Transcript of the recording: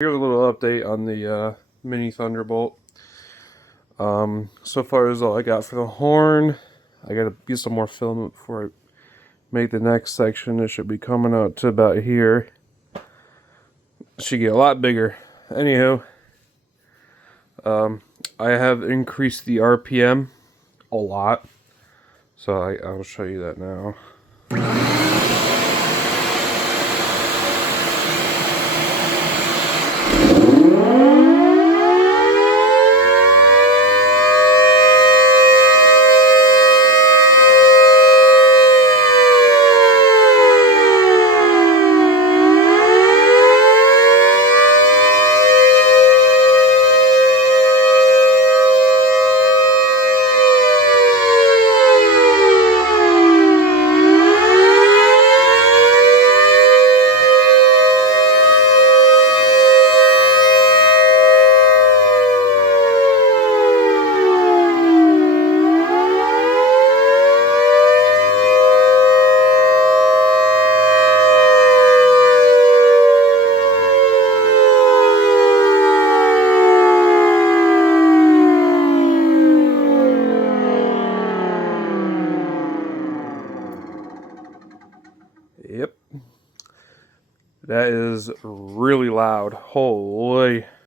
Here's a little update on the mini Thunderbolt. So far is all I got for the horn. I gotta get some more filament before I make the next section. It should be coming out to about here. It should get a lot bigger. Anywho, I have increased the RPM a lot. So I'll show you that now. Yep. That is really loud. Holy.